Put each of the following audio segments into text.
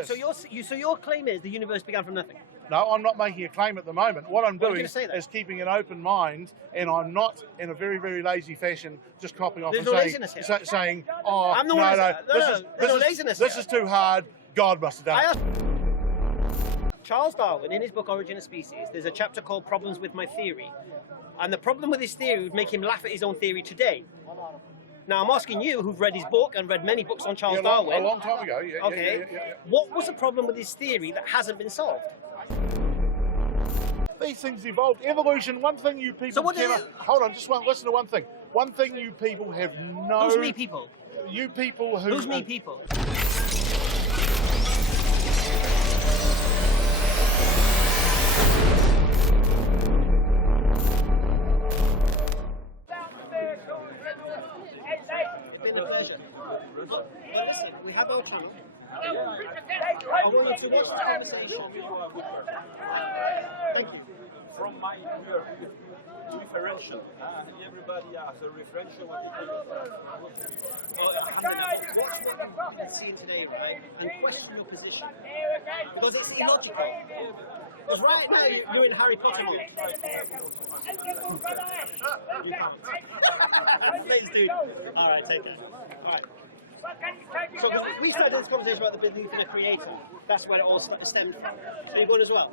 So your claim is the universe began from nothing? No, I'm not making a claim at the moment. What I'm doing is keeping an open mind, and I'm not in a very, very lazy fashion just copying off and saying, oh, I'm the no, one no, this is too hard, God must have done it. Charles Darwin, in his book Origin of Species, there's a chapter called Problems with My Theory. And the problem with his theory would make him laugh at his own theory today. Now, I'm asking you, who've read his book and read many books on Charles Darwin. A long time ago, Okay. What was the problem with his theory that hasn't been solved? These things evolved. Evolution, one thing you people hold on, just listen to one thing. One thing you people have no... Who's me people? You people who... Who's me people? Listen, we have our channel. I wanted to watch the conversation with her. Thank you. From my referential, everybody has a referential. Watch what you've seen today, right? And question your position. Because it's illogical. Because right now you're in Harry Potter mode. You can't. Please do. Alright, take care. Alright. So we started this conversation about the belief in a creator. That's where it all stemmed from. So you're going as well?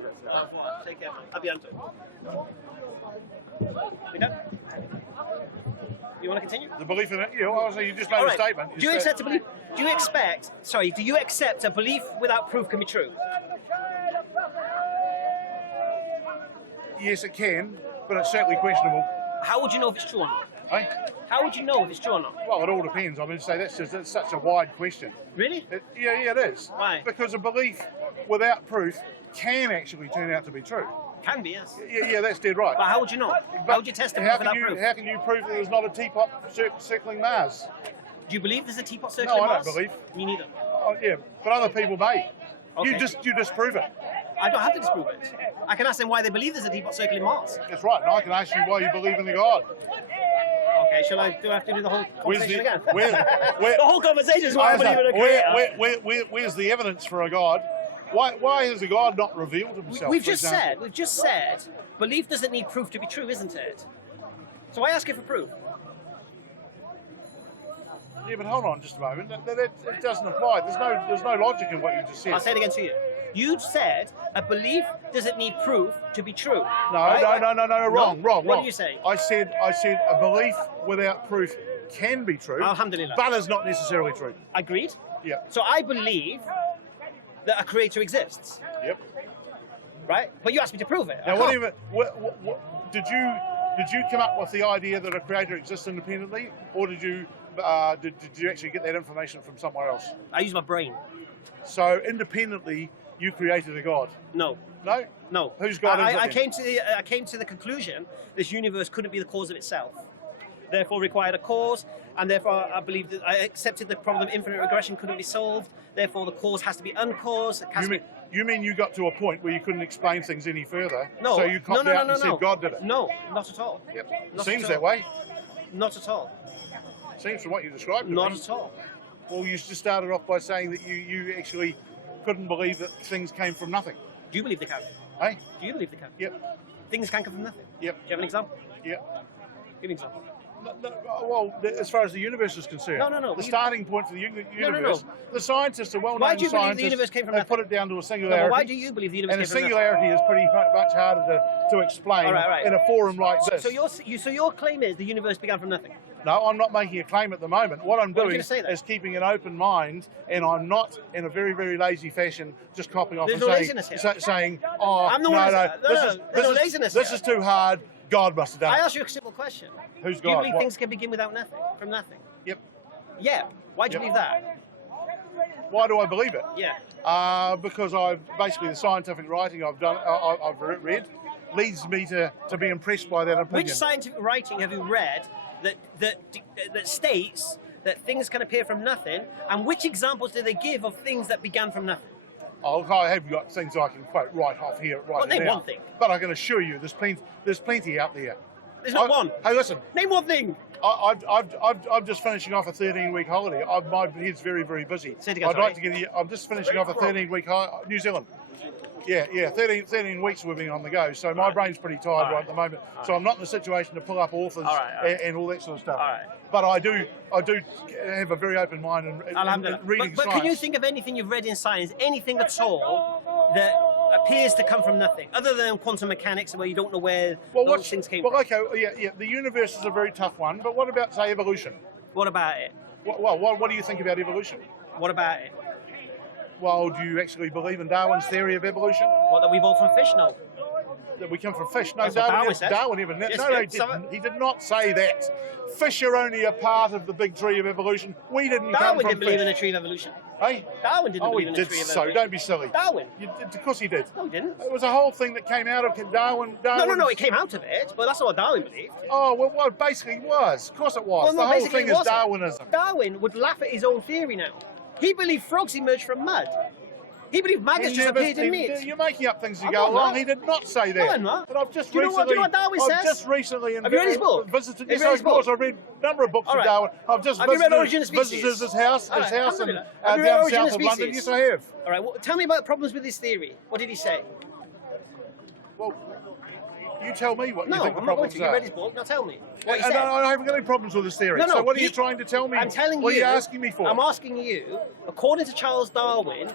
Take care. Abianto. We done? You want to continue? The belief in it? Yeah, obviously you just made a statement. Do you accept a belief? Do you accept a belief without proof can be true? Yes, it can, but it's certainly questionable. How would you know if it's true or not? Eh? How would you know if it's true or not? Well, it all depends. I mean, that's such a wide question. Really? Yeah, it is. Why? Because a belief without proof can actually turn out to be true. Can be, yes. Yeah, that's dead right. But how would you know? How would you test it without proof? How can you prove that there's not a teapot circling Mars? Do you believe there's a teapot circling Mars? No, I don't believe. Me neither. Oh, yeah, but other people may. Okay. You disprove it. I don't have to disprove it. I can ask them why they believe there's a teapot circling Mars. That's right, and I can ask you why you believe in the God. Okay, do I have to do the whole conversation again? The whole conversation is why I believe in a creator. Where's the evidence for a God? Why has the God not revealed himself? We've just said, belief doesn't need proof to be true, isn't it? So I ask you for proof. Yeah, but hold on just a moment. That doesn't apply. There's no logic in what you just said. I'll say it again to you. You said a belief doesn't need proof to be true. No, wrong. What did you say? I said a belief without proof can be true. Alhamdulillah. But is not necessarily true. Agreed? Yeah. So I believe that a creator exists. Yep. Right? But you asked me to prove it. Now, did you come up with the idea that a creator exists independently, or did you actually get that information from somewhere else? I use my brain. So independently, you created a God? No. No? No. Whose God is it? I came to the conclusion this universe couldn't be the cause of itself. Therefore required a cause, and therefore I believe that I accepted the problem of infinite regression couldn't be solved. Therefore the cause has to be uncaused. You mean you got to a point where you couldn't explain things any further? No. So you copped out and said God did it? No, not at all. Yep. Seems that way. Not at all. Seems from what you described to me. Not at all. Well, you just started off by saying that you actually couldn't believe that things came from nothing. Do you believe they can? Hey? Do you believe they can? Yep. Things can come from nothing? Yep. Do you have an example? Yep. Give me an example. Well, as far as the universe is concerned, no. The starting point for the universe, the scientists are well-known scientists. Why do you believe the universe came from nothing? They put it down to a singularity. No, why do you believe the universe came from nothing? And a singularity is pretty much harder to explain in a forum like this. So your claim is the universe began from nothing? No, I'm not making a claim at the moment. What I'm doing is keeping an open mind, and I'm not in a very, very lazy fashion just copying off saying, this is too hard, God must have done it. I asked you a simple question. Who's God? Do you believe things can begin without nothing, from nothing? Yep. Yeah. Why do you believe that? Why do I believe it? Yeah. Because basically the scientific writing I've read leads me to be impressed by that opinion. Which scientific writing have you read that states that things can appear from nothing, and which examples do they give of things that began from nothing? Oh, I have got things I can quote right off here, right now. Name one thing. But I can assure you, there's plenty out there. There's not one. Hey, listen. Name one thing. I'm just finishing off a 13-week holiday. My head's very, very busy. Again, I'm just finishing off a 13-week New Zealand. Yeah, 13 weeks we've been on the go, so my brain's pretty tired right at the moment. So I'm not in the situation to pull up authors and all that sort of stuff. But I do have a very open mind and reading but science. Can you think of anything you've read in science, anything at all, that appears to come from nothing, other than quantum mechanics, where you don't know where those things came from? Okay, yeah, the universe is a very tough one, but what about, say, evolution? What about it? What do you think about evolution? What about it? Well, do you actually believe in Darwin's theory of evolution? What, that we evolved from fish? No. That we come from fish? No, That's what Darwin said. Darwin even... Yes, no, he didn't. He did not say that. Fish are only a part of the big tree of evolution. We didn't come from Darwin didn't believe fish. in a tree of evolution. Hey? Darwin didn't believe in a tree of evolution. So don't be silly. Darwin? Of course he did. No, he didn't. It was a whole thing that came out of Darwin. No, it came out of it, but that's not what Darwin believed. Oh, well, it basically was. Of course it was. Well, no, the whole thing is Darwinism. Darwin would laugh at his own theory now. He believed frogs emerged from mud. He believed maggots just appeared in meat. You're making up things as you go along. He did not say that. No, I'm not. But I've just do you recently... know what Darwin says? I've just recently... Have you read his book? Visited... Yes, of course. I've read a number of books of Darwin. I've just visited his house down south of London. Yes, I have. All right, well, tell me about problems with his theory. What did he say? Well, you tell me what you think the I'm not going problems to. You are. read his book. Now tell me. What he said. I haven't got any problems with this theory. No, so what are you trying to tell me? I'm telling you. What are you asking me for? I'm asking you, according to Charles Darwin,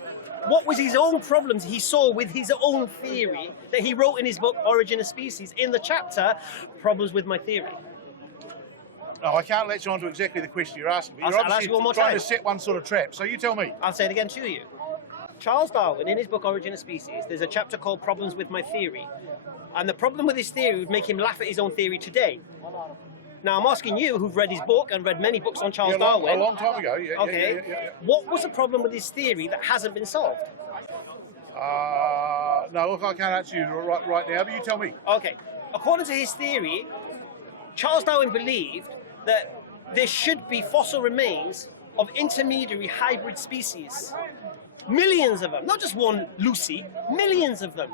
what was his own problems he saw with his own theory that he wrote in his book, Origin of Species, in the chapter, Problems with My Theory? No, I can't let you on to exactly the question you're asking me. You're I'll ask you one more trying time. to set one sort of trap. So you tell me. I'll say it again to you. Charles Darwin, in his book Origin of Species, there's a chapter called Problems with My Theory. And the problem with his theory would make him laugh at his own theory today. Now, I'm asking you, who've read his book and read many books on Charles Darwin. A long time ago, Okay. What was the problem with his theory that hasn't been solved? No, look, I can't answer you right now, but you tell me. Okay. According to his theory, Charles Darwin believed that there should be fossil remains of intermediary hybrid species. Millions of them, not just one Lucy, millions of them.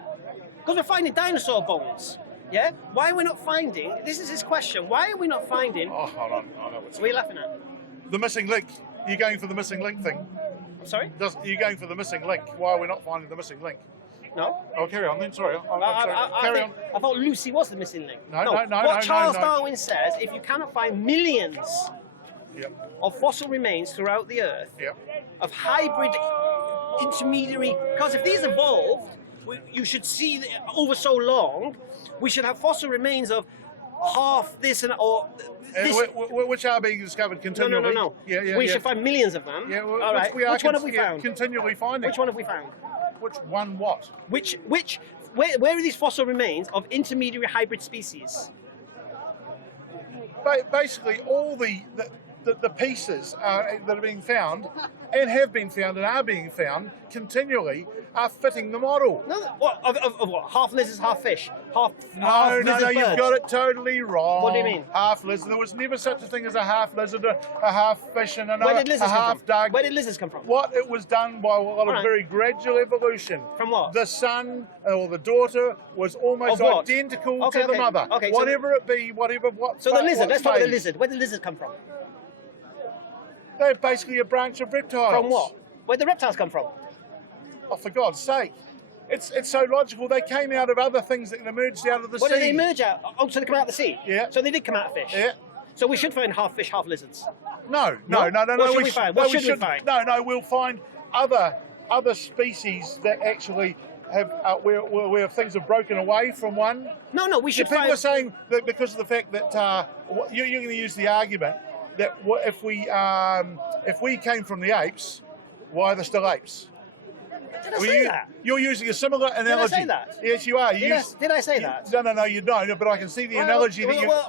Because we're finding dinosaur bones. Yeah? Why are we not finding, this is his question, why are we not finding... Oh, hold on, I know what's... What are you laughing at? The missing link. You're going for the missing link thing. I'm sorry? You're going for the missing link. Why are we not finding the missing link? No. Oh, carry on then, sorry. Carry on. I thought Lucy was the missing link. No. What Charles Darwin says, if you cannot find millions of fossil remains throughout the Earth, of hybrid intermediary, because if these evolved, you should see that over so long, we should have fossil remains of half this and or this. Which are being discovered continually. No. We should find millions of them. Yeah, all right. Which one have we found? Continually finding. Which one have we found? Which one what? Where are these fossil remains of intermediary hybrid species? Basically, all the pieces that are being found and have been found and are being found continually are fitting the model. No, what? Of what? Half lizards, half fish? Half No, lizard you've got it totally wrong. What do you mean? Half lizard. There was never such a thing as a half lizard, a half fish, and a half duck. Where did lizards come from? What? It was done by a lot of very gradual evolution. From what? The son or the daughter was almost identical to the mother. Okay, whatever it be, whatever what. So the lizard. Let's talk about the lizard. Where did lizards come from? They're basically a branch of reptiles. From what? Where did the reptiles come from? Oh, for God's sake. It's so logical. They came out of other things that emerged out of the sea. What did they emerge out? Oh, so they come out of the sea? Yeah. So they did come out of fish? Yeah. So we should find half fish, half lizards? No. What should we find? What should we find? No, we'll find other species that actually have where things have broken away from one. No, we should People find... are saying that because of the fact that you're going to use the argument that if we came from the apes, why are there still apes? Did I say that? You're using a similar analogy. Did I say that? Yes, you are. Did I say that? No, you don't. But I can see the analogy that you. Well,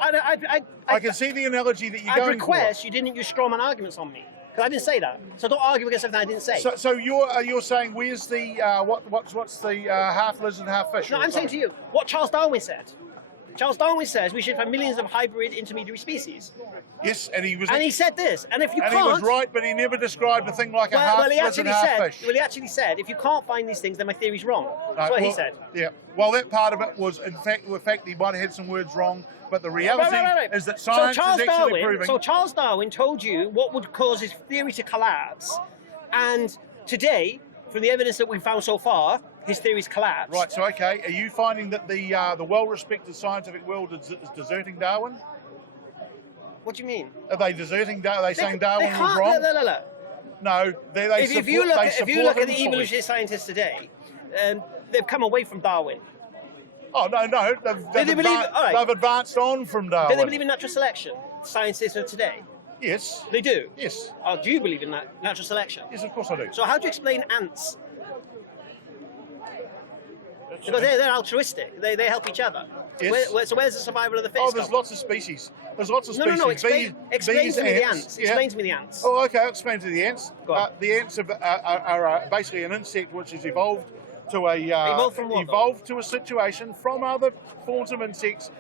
I can see the analogy that you're going for. I'd request you didn't use strawman arguments on me because I didn't say that. So don't argue against something I didn't say. So you're saying where's the what's the half lizard, half fish? No, I'm saying to you what Charles Darwin said. Charles Darwin says we should have millions of hybrid intermediary species. Yes, and he was. And he said this. And if you and can't, he was right, but he never described a thing like a half he fish and half fish. Well, he actually said, if you can't find these things, then my theory's wrong. That's what he said. Yeah. Well, that part of it was, in fact, he might have had some words wrong, but the reality is that science is actually proving. So Charles Darwin told you what would cause his theory to collapse, and today, from the evidence that we've found so far, his theory's collapsed. Right. So, okay, are you finding that the well-respected scientific world is deserting Darwin? What do you mean? Are they deserting Darwin? Are they saying Darwin was wrong? No, if you look at the evolutionary scientists today, they've come away from Darwin. Oh, no, they've advanced on from Darwin. Do they believe in natural selection, scientists of today? Yes. They do? Yes. Oh, do you believe in natural selection? Yes, of course I do. So how do you explain ants? Because they're altruistic. They help each other. Yes. So where's the survival of the fittest? Oh, there's lots of species. There's lots of species. No. Explain to me the ants. Explain to me the ants. Oh, okay. I'll explain to the ants. Go on. The ants are basically an insect which has evolved to evolved to a situation from other forms of insects.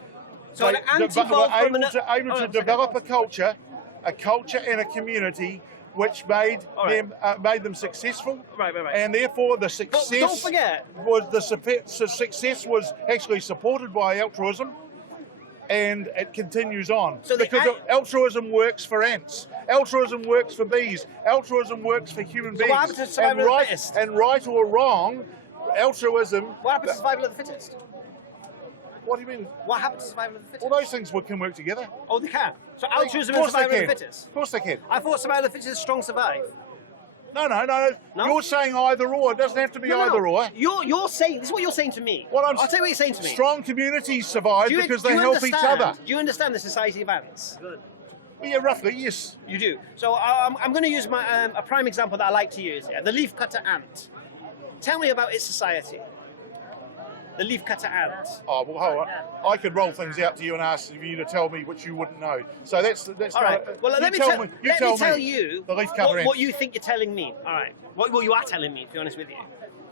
So an ant evolved from able to develop a culture and a community which made them successful, right. And therefore the success. But don't forget, success was actually supported by altruism, and it continues on. So because altruism works for ants, altruism works for bees, altruism works for human beings. What happens to survival of the fittest? And right or wrong, altruism. What happens to survival of the fittest? What do you mean? What happens to survival of the fittest? All those things can work together. Oh, they can. So altruism and survival of the fittest. Of course they can. I thought survival of the fittest is strong survive. No. You're saying either or. It doesn't have to be either or. You're saying this is what you're saying to me. I'll tell you what you're saying to me. Strong communities survive because they help each other. Do you understand the society of ants? Good. Yeah, roughly, yes. You do. So I'm going to use a prime example that I like to use here. The leafcutter ant. Tell me about its society. The leafcutter ant. Oh, well, hold on. I could roll things out to you and ask you to tell me what you wouldn't know. So that's all right. Well, let me tell you what you think you're telling me. All right. What you are telling me, to be honest with you.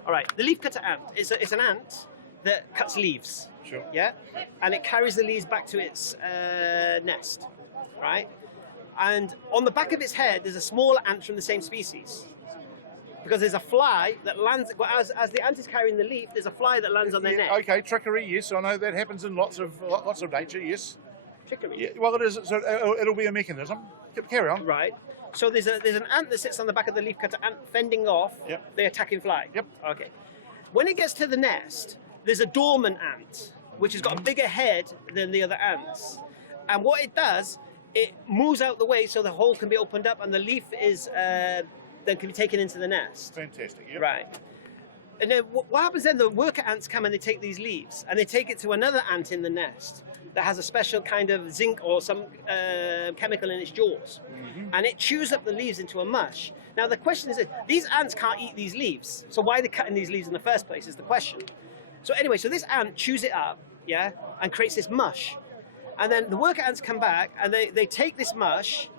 All right. The leafcutter ant is an ant that cuts leaves. Sure. Yeah. And it carries the leaves back to its nest, right? And on the back of its head, there's a smaller ant from the same species. Because there's a fly that lands, as the ant is carrying the leaf, there's a fly that lands on their neck. Okay, trickery, yes, I know that happens in lots of nature, yes. Trickery? Yeah, well, it is. So it'll be a mechanism. Carry on. Right. So there's an ant that sits on the back of the leafcutter ant fending off the attacking fly. Yep. Okay. When it gets to the nest, there's a dormant ant, which has got a bigger head than the other ants. And what it does, it moves out the way so the hole can be opened up and the leaf is... then can be taken into the nest. Fantastic, yeah. Right. And then what happens then, the worker ants come and they take these leaves and they take it to another ant in the nest that has a special kind of zinc or some chemical in its jaws. Mm-hmm. And it chews up the leaves into a mush. Now the question is, these ants can't eat these leaves, so why are they cutting these leaves in the first place is the question. So anyway, so this ant chews it up, and creates this mush. And then the worker ants come back and they take this mush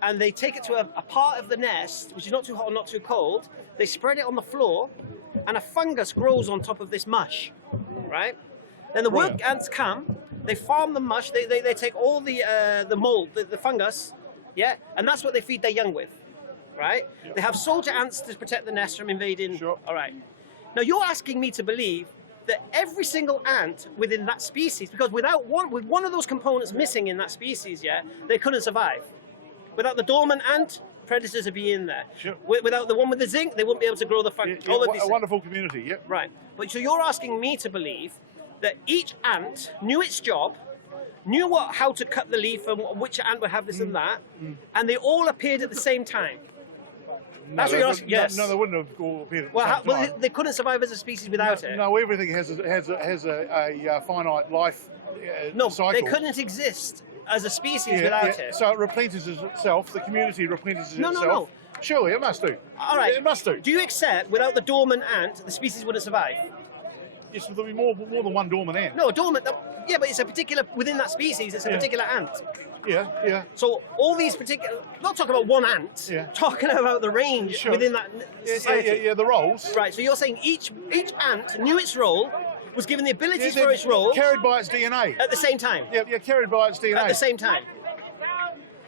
and they take it to a part of the nest, which is not too hot or not too cold. They spread it on the floor, and a fungus grows on top of this mush, right? Then the work ants come, they farm the mush, they take all the mold, the fungus, and that's what they feed their young with, right? Yep. They have soldier ants to protect the nest from invading. Sure. All right. Now you're asking me to believe that every single ant within that species, because with one of those components missing in that species, they couldn't survive. Without the dormant ant, predators would be in there. Sure. Without the one with the zinc, they wouldn't be able to grow the fungus. A wonderful community, yep. Right. But so you're asking me to believe that each ant knew its job, knew how to cut the leaf and which ant would have this and that, and they all appeared at the same time. That's what you're asking. Yes. No, they wouldn't have all appeared at the same time. Well, they couldn't survive as a species without it. No, everything has a finite life cycle. They couldn't exist as a species without it. So it replenishes itself, the community replenishes itself. No. Surely, it must do. All right. It must do. Do you accept without the dormant ant, the species wouldn't survive? Yes, there'll be more than one dormant ant. No, dormant, but it's a particular, within that species, it's a particular ant. Yeah. So all these particular, not talking about one ant, talking about the range within that society. Yeah, the roles. Right, so you're saying each ant knew its role, was given the abilities for its role carried by its DNA. at the same time. Yeah, carried by its DNA. At the same time.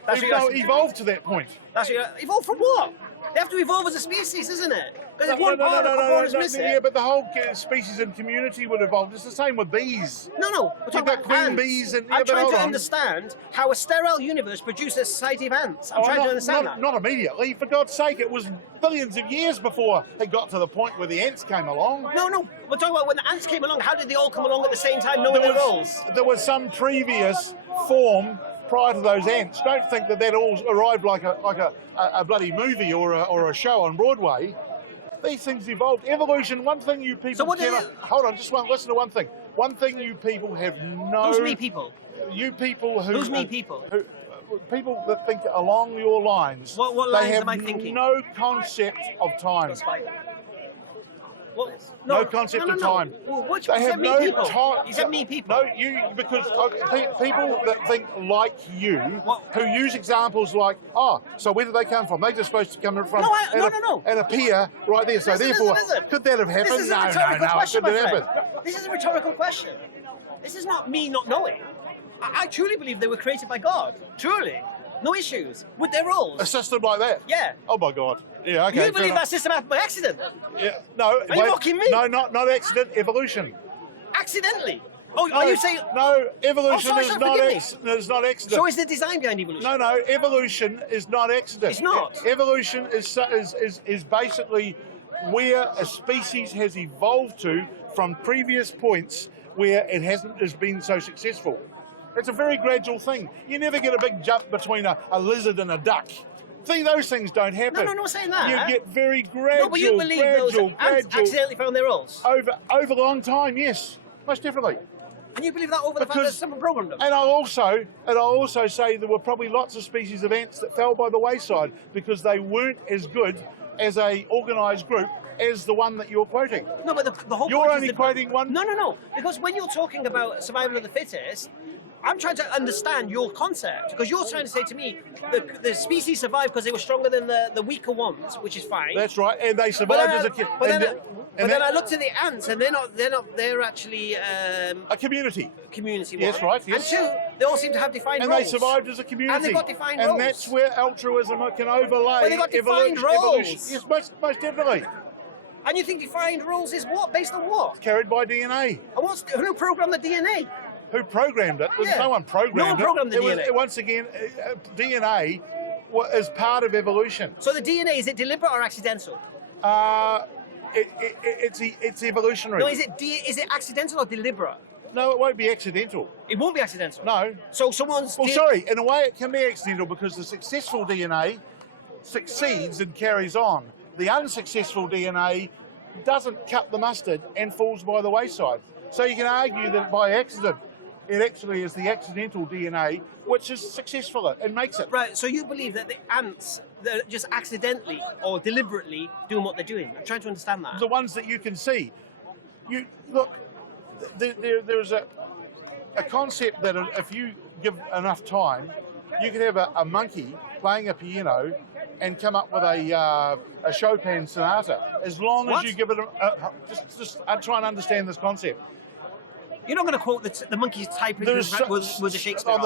That's what you're Evolved to that point. That's what evolved from what? They have to evolve as a species, isn't it? Because one part of the is missing. Yeah, but the whole species and community would evolve. It's the same with bees. No. We're talking about queen ants. bees and I'm trying to understand how a sterile universe produced a society of ants. I'm trying to understand that. Not immediately. For God's sake, it was billions of years before it got to the point where the ants came along. No. We're talking about when the ants came along. How did they all come along at the same time, knowing their roles? There was some previous form prior to those ants. Don't think that all arrived like a bloody movie or a show on Broadway. These things evolved. Evolution, one thing you people hold on, just listen to one thing. One thing you people have no... Who's me people? You people who... Who's me people? People that think along your lines. What lines am I thinking? No concept of time. No concept of time. Which they have me no people? time. You said me people. No, because people that think like you, who use examples like, so where did they come from? They're just supposed to come from and appear right there. So therefore, could that have happened? This is a rhetorical question, my friend. Happened. This is a rhetorical question. This is not me not knowing. I truly believe they were created by God. Truly. No issues with their roles. A system like that? Yeah. Oh my God. Yeah, okay. You believe that system happened by accident? Yeah. No. Are you mocking me? No, not accident. Evolution. Accidentally? Are you saying? No, evolution is not accident. So is the design behind evolution? No, evolution is not accident. It's not. Evolution is basically where a species has evolved to from previous points where it hasn't been so successful. It's a very gradual thing. You never get a big jump between a lizard and a duck. See, those things don't happen. No, I'm not saying that. You get very gradual, but you believe those ants accidentally found their roles? Over a long time, yes, most definitely. And you believe that over the fact that someone programmed them? And I'll also say there were probably lots of species of ants that fell by the wayside because they weren't as good as a organised group as the one that you're quoting. No, but the whole you're point only is quoting one. No. Because when you're talking about survival of the fittest, I'm trying to understand your concept, because you're trying to say to me the species survived because they were stronger than the weaker ones, which is fine. That's right, and they survived as a kid. But then I looked at the ants, and they're actually a community. Community. Yes, right. Yes. And two, they all seem to have defined roles. And they survived as a community. And they got defined roles. And that's where altruism can overlay. But they got defined roles. Evolution. Yes, most definitely. And you think defined rules is what? Based on what? Carried by DNA. And who programmed the DNA? Who programmed it? Yeah. No one programmed it. No one programmed the DNA. Once again, DNA is part of evolution. So the DNA, is it deliberate or accidental? It's evolutionary. No, is it accidental or deliberate? No, it won't be accidental. It won't be accidental? No. So someone's... Well, sorry, in a way it can be accidental because the successful DNA succeeds and carries on. The unsuccessful DNA doesn't cut the mustard and falls by the wayside. So you can argue that by accident, it actually is the accidental DNA which is successful and makes it. Right, so you believe that the ants that just accidentally or deliberately doing what they're doing. I'm trying to understand that. The ones that you can see. You look, there's a concept that if you give enough time, you can have a monkey playing a piano and come up with a Chopin sonata. As long as you give it I'm trying to understand this concept. You're not going to quote the monkey's typing with the Shakespeare on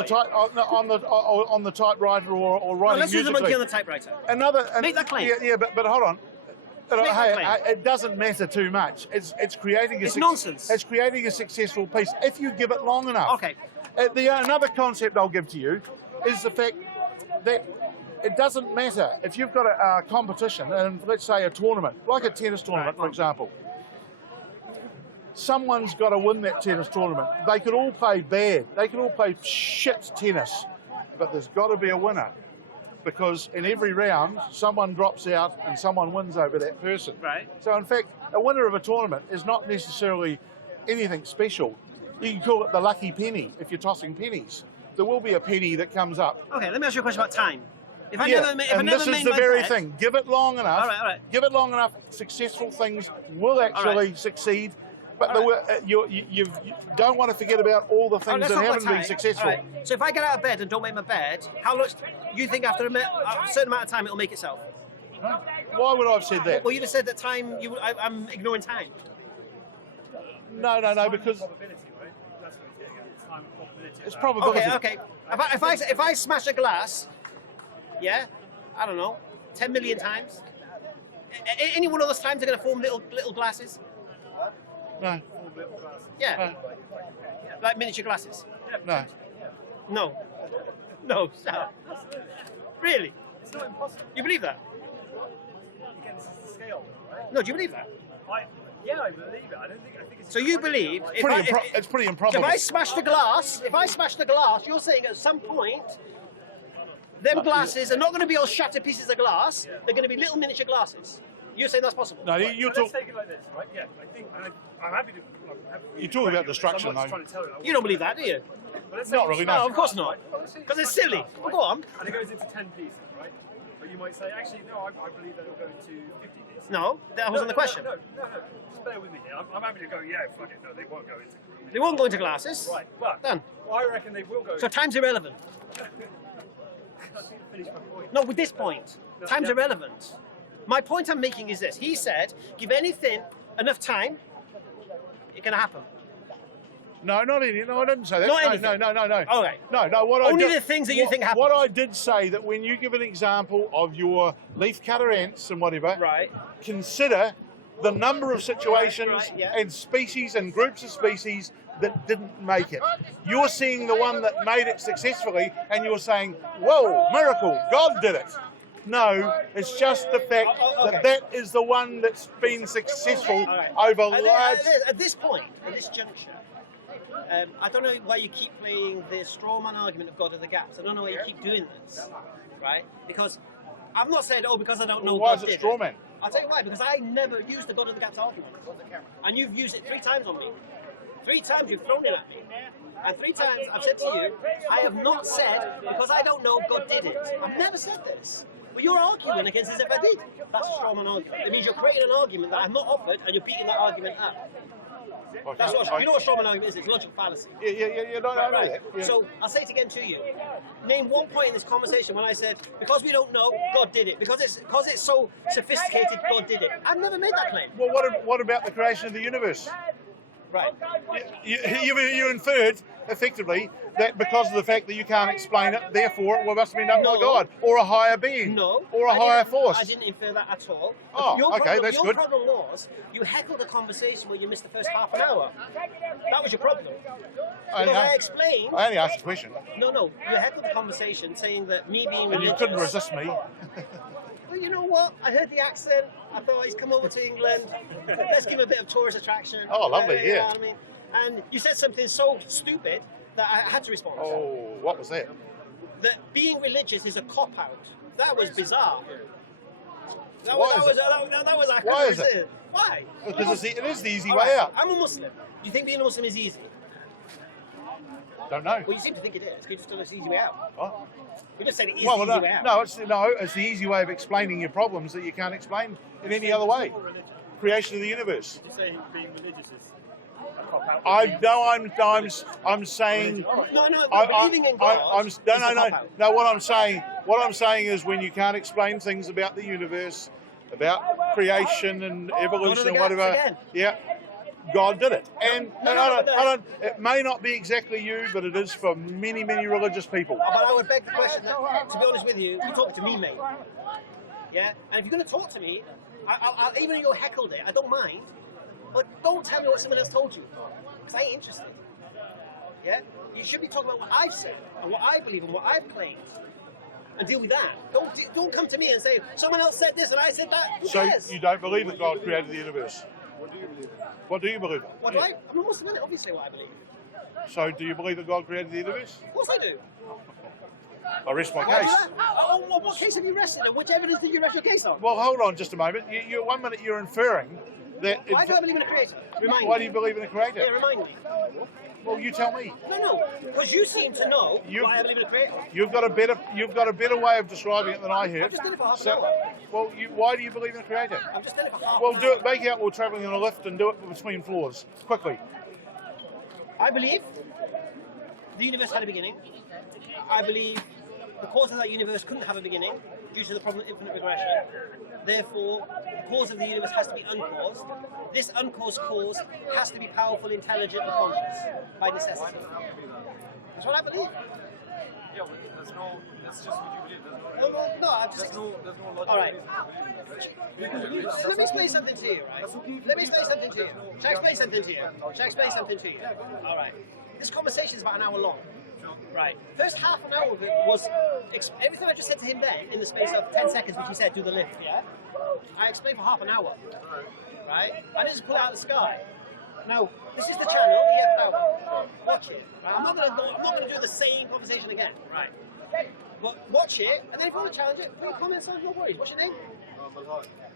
the typewriter or writing let's musically. use the monkey on the typewriter. Make that claim. Yeah, but hold on. It doesn't matter too much. It's creating nonsense. It's creating a successful piece if you give it long enough. Okay. Another concept I'll give to you is the fact that it doesn't matter if you've got a competition and let's say a tournament, like a tennis tournament, for example. Someone's got to win that tennis tournament. They could all play bad. They could all play shit tennis, but there's got to be a winner. Because in every round, someone drops out and someone wins over that person. Right. So in fact, a winner of a tournament is not necessarily anything special. You can call it the lucky penny if you're tossing pennies. There will be a penny that comes up. Okay, let me ask you a question about time. If I this is the very thing. Give it long enough. All right. Give it long enough. Successful things will actually succeed. But you don't want to forget about all the things that haven't been successful. Right. So if I get out of bed and don't make my bed, how much you think after a certain amount of time it'll make itself? Why would I have said that? Well, you just said that time. I'm ignoring time. No, because Probability, right? That's what he's getting at. It's time and probability. it's probability. Okay. If I smash a glass, yeah, I don't know, 10 million times. Any one of those times they're going to form little glasses. No, Yeah, like miniature glasses. no. No, stop. Really? It's not impossible. You believe that? Again, this is the scale, right? No, do you believe that? Yeah, I believe it. I think it's. So you believe It's pretty improbable. if I smash the glass, you're saying at some point, them glasses are not going to be all shattered pieces of glass. They're going to be little miniature glasses. You're saying that's possible? No, Right, you so talk. let's take it like this, right? Yeah, I think I'm happy to. You talk about destruction, I'm not just though. trying to tell you. You don't believe that, do you? But let's say Not really, you no. smash No, of course glass, not. right? Well, let's say you Because it's smash silly. glass, Well, right? go on. And it goes into 10 pieces, right? But you might say, actually, no, I believe that it'll go into 50 pieces. No, that wasn't the question. No. Just bear with me here. I'm happy to go, yeah, fuck it. No, they won't go into. They won't go into glasses. Right, but Done. well, I reckon they will go. So time's irrelevant. I didn't finish my point. No, with this point, time's irrelevant. My point I'm making is this. He said, give anything enough time, it can happen. No, not anything. No, I didn't say that. Not no, anything. no. Okay. No. What Only I did, the things that you think happen. What I did say that when you give an example of your leaf cutter ants and whatever, Right. consider the number of situations Right, yeah. and species and groups of species that didn't make it. You're seeing the one that made it successfully, and you're saying, "Whoa, miracle! God did it." No, it's just the fact okay. that is the one that's been successful All right. over large. At this point, at this juncture, I don't know why you keep playing the straw man argument of God of the gaps. I don't know why you keep doing this, right? Because I've not said, because I don't know. Why God is it did straw man? I'll tell you why. Because I never used the God of the gaps argument, and you've used it 3 times on me. 3 times you've thrown it at me, and 3 times I've said to you, I have not said because I don't know God did it. I've never said this. But you're arguing against as if I did. That's a straw man argument. It means you're creating an argument that I've not offered, and you're beating that argument up. That's what, you know what straw man argument is? It's logical fallacy. Yeah, no, I know that. Yeah. So I'll say it again to you. Name one point in this conversation when I said, because we don't know, God did it. Because it's so sophisticated, God did it. I've never made that claim. Well, what about the creation of the universe? Right. You inferred, effectively, that because of the fact that you can't explain it, therefore it must have been done by No. God, or a higher being, No. or a higher force. I didn't infer that at all. Oh, okay, that's your good. problem was, you heckled the conversation where you missed the first half an hour. That was your problem. Because I explained... I only asked a question. No, you heckled the conversation saying that me being And religious... you couldn't resist me. Well, you know what? I heard the accent. I thought he's come over to England. Let's give him a bit of tourist attraction. Oh, lovely, You know yeah. what I mean? And you said something so stupid that I had to respond. Oh, what was that? That being religious is a cop-out. That was bizarre. That Why was, is that was like, Why is it? Why? Because it is the easy All way right, out. I'm a Muslim. Do you think being a Muslim is easy? Don't know. Well, you seem to think it is. You just tell us it's the easy way out. Oh. You just said it is Well, the easy way out. no, it's the easy way of explaining your problems that you can't explain in any other way. Creation of the universe. Did you say being religious is a cop-out? I'm saying. No, believing in God is a cop-out. No. What I'm saying is when you can't explain things about the universe, about creation and evolution and whatever. Again. Yeah. God did it, and No, I don't. It may not be exactly you, but it is for many people. But I would beg the question that, to be honest with you, you talk to me, mate. Yeah? And if you're going to talk to me, I'll even though you heckled it, I don't mind. But don't tell me what someone else told you. Because I ain't interested. Yeah? You should be talking about what I've said, and what I believe, and what I've claimed. And deal with that. Don't come to me and say, someone else said this and I said that. Who So cares? you don't believe that God created the universe? What do you believe? What do I? I'm a Muslim, innit? Obviously what I believe. So do you believe that God created the universe? Of course I do. I rest my Why do case. that? Oh, what case have you rested on? Which evidence did you rest your case on? Well, hold on just a moment. You 1 minute you're inferring that. Why do I believe in a creator? Remind Why me. do you believe in a creator? Yeah, remind me. Well, you tell me. No, because you seem to know why I believe in a creator. You've got a better way of describing it than I have. I've just done it for half an hour. Well, why do you believe in a creator? I'm just done it for half Well, an do hour. it. Make out we're travelling in a lift and do it between floors quickly. I believe the universe had a beginning. I believe the cause of that universe couldn't have a beginning due to the problem of infinite regression. Therefore, the cause of the universe has to be uncaused. This uncaused cause has to be powerful, intelligent, and conscious by necessity. That's what I believe. Yeah, but that's just what you believe. No, I'm just... There's no logic. All right. That's Let me explain something to you, right? Let me explain something to you. Shall I explain something to you? Shall I explain something to you? All right. This conversation is about an hour long. Right. First half an hour of it was everything I just said to him then in the space of 10 seconds, which he said, do the lift, yeah? I explained for half an hour. Right? I didn't just pull it out of the sky. Now, this is the channel, EFDawah. Watch it. Right? I'm not going to do the same conversation again. Right. But watch it, and then if you want to challenge it, put your comments on, no worries. What's your name?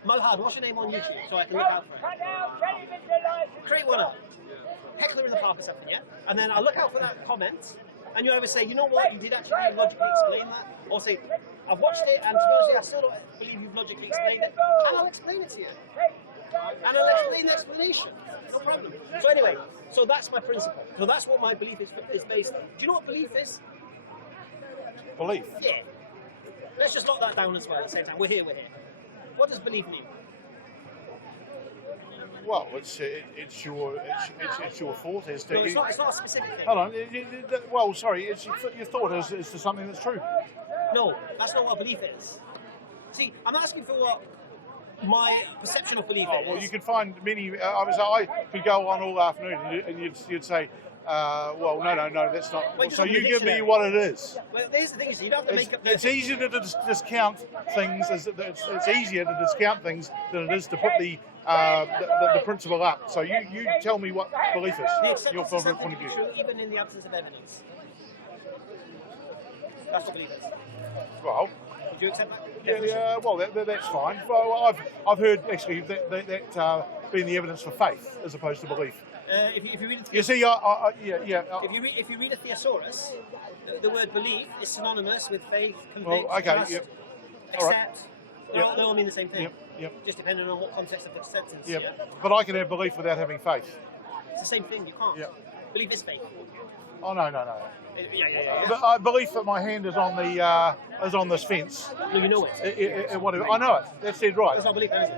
Mulhad. What's your name on YouTube so I can look out for it? Create one up. Heckler in the park or something, yeah? And then I'll look out for that comment, and you either say, you know what, you did actually logically explain that, or say, I've watched it, and to be honest, I still don't believe you've logically explained it, and I'll explain it to you. And I'll explain the explanation. No problem. So anyway, so that's my principle. So that's what my belief is based on. Do you know what belief is? Belief? Yeah. Let's just lock that down as well at the same time. We're here. What does belief mean? Well, it's your thought as to... No, it's not a specific thing. Hold on. Well, sorry, it's your thought as to something that's true. No, that's not what belief is. See, I'm asking for what my perception of belief is. Well, you can find many... I could go on all afternoon and you'd say, well, no, that's not... Wait, so you give me what it is. Well, here's the thing, you don't have to make up... It's easier to discount things. It's easier to discount things than it is to put the principle up. So you tell me what belief is, your point of view. True, even in the absence of evidence. That's what belief is. Well... Do you accept that? Yeah, well, that's fine. Well, I've heard actually that being the evidence for faith as opposed to belief. If you read you see, if you read a thesaurus, the word belief is synonymous with faith, convict, trust, accept. They all mean the same thing. Yep. Just depending on what context of the sentence. Yep. Yeah? But I can have belief without having faith. It's the same thing. You can't. Yep. Belief is faith. Oh no. Yeah. But I believe that my hand is on the is on this fence. No, you know it. Whatever. I know it. That's dead right. That's not belief, is it?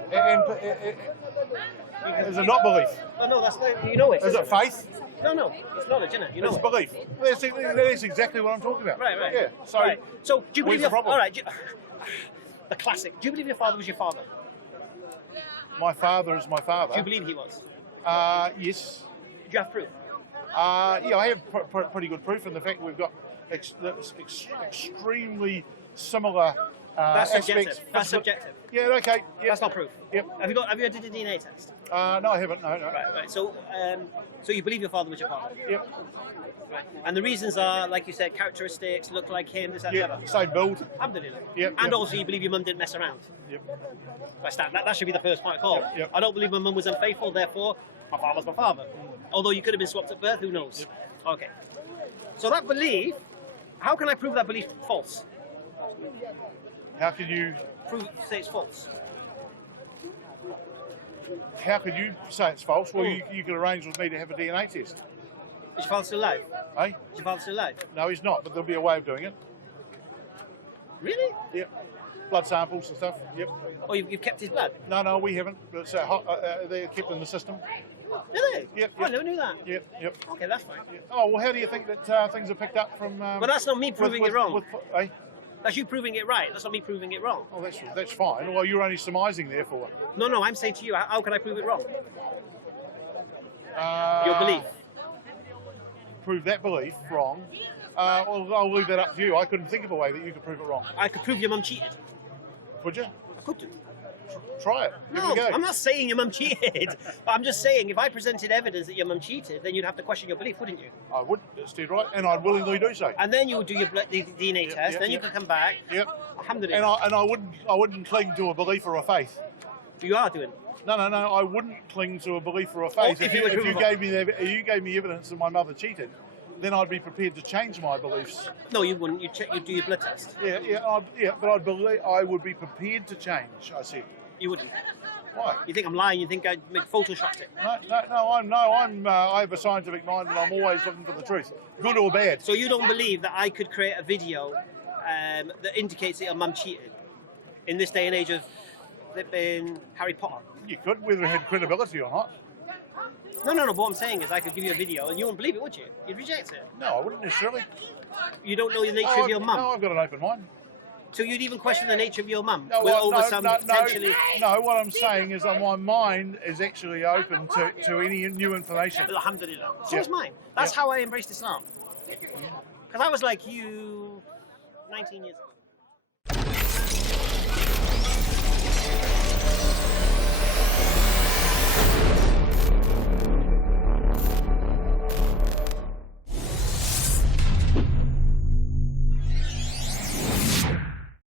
And is it not belief? No, that's not. You know it. Is it faith? No, it's knowledge, isn't it? You know it's it. belief. That's exactly what I'm talking about. Right. Yeah. So do you believe the problem? All right. The classic. Do you believe your father was your father? My father is my father. Do you believe he was? Yes. Do you have proof? Yeah, I have pretty good proof in the fact we've got extremely similar That's aspects. subjective. That's subjective. Yeah, okay. Yep. That's not proof. Yep. Have you did a DNA test? No, I haven't. No. Right. So you believe your father was your father? Yep. Right. And the reasons are, like you said, characteristics, look like him, this, that, the other. Same build. Alhamdulillah. Yep. And also you believe your mum didn't mess around. Yep. That should be the first point of call. Yep. I don't believe my mum was unfaithful, therefore my father's my father. Although you could have been swapped at birth, who knows? Yep. Okay. So that belief, how can I prove that belief false? How could you Say it's false. How could you say it's false? Well, you could arrange with me to have a DNA test. Is your father still alive? Eh? Is your father still alive? No, he's not, but there'll be a way of doing it. Really? Yep. Blood samples and stuff. Yep. Oh, you've kept his blood? No, we haven't. But it's, they're kept in the system. Really? Yep. Oh, I never knew that. Yep. Okay, that's fine. Yep. Oh, well, how do you think that things are picked up from... But that's not me proving it wrong. Eh? That's you proving it right. That's not me proving it wrong. Oh, that's fine. Well, you're only surmising, therefore. No, I'm saying to you, how can I prove it wrong? Uh, Your belief. Prove that belief wrong. Well, I'll leave that up to you. I couldn't think of a way that you could prove it wrong. I could prove your mum cheated. Could you? I could do. Try it. Give No, it a go. I'm not saying your mum cheated. But I'm just saying, if I presented evidence that your mum cheated, then you'd have to question your belief, wouldn't you? I would. That's dead right. And I'd willingly do so. And then you would do your DNA test. Then you could come back. Yep. Alhamdulillah. And I wouldn't cling to a belief or a faith. You are doing. No. I wouldn't cling to a belief or a faith. Oh, if you gave me evidence that my mother cheated, then I'd be prepared to change my beliefs. No, you wouldn't. You'd do your blood test. But I would be prepared to change. I said. You wouldn't. Why? You think I'm lying? You think I photoshopped it? I have a scientific mind, and I'm always looking for the truth, good or bad. So you don't believe that I could create a video that indicates that your mum cheated in this day and age of flipping Harry Potter? You could, whether it had credibility or not. No. But what I'm saying is I could give you a video and you wouldn't believe it, would you? You'd reject it. No, I wouldn't necessarily. You don't know the nature of your mum? No, I've got an open mind. So you'd even question the nature of your mum? No, potentially... no, what I'm saying is that my mind is actually open to any new information. Alhamdulillah. So is mine. That's how I embraced Islam. Because I was like you 19 years ago.